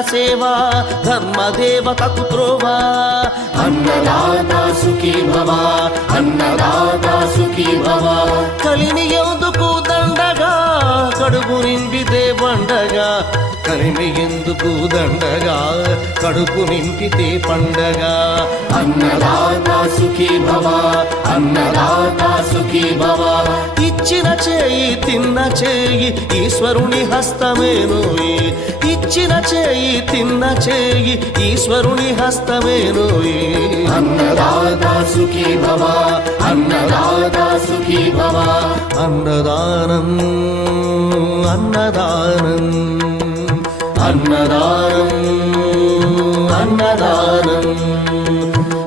సేవ ధర్మదేవతకు త్రోవా అన్నదాత సుఖీ భవ అన్నదాత సుఖీ భవ కలిని ఎందుకు దండగా? కడుపు నింపితే పండగా. కలిమి ఎందుకు దండగా? కడుపు నింపితే పండగ. అన్నదాతా సుఖీ భవ అన్నదాతా సుఖీ భవ. ఇచ్చిన చేయి తిన్న చేయి ఈశ్వరుని హస్తమేనోయి. ఇచ్చిన చేయి తిన్న చేయి ఈశ్వరుని హస్తమేనోయి. అన్నదాతా సుఖీ భవ అన్నదాతా సుఖీ భవ. అన్నదానం అన్నదానం అన్నదానం అన్నదానం.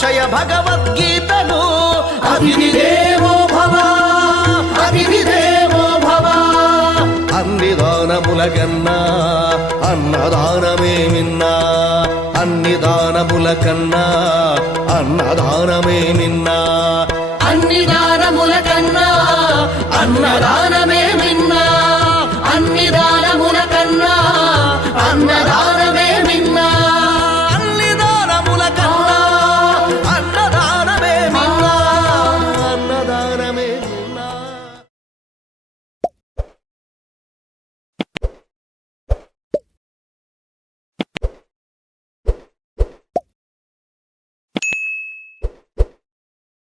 అక్షయ భగవద్గీతను. అభిదేవో భవ అభిదేవో భవ. అన్ని దానములకన్నా అన్నదానమే మిన్నా అన్ని దానముల కన్నా అన్నదానమే మిన్నా అన్ని దానముల కన్నా అన్నదానమే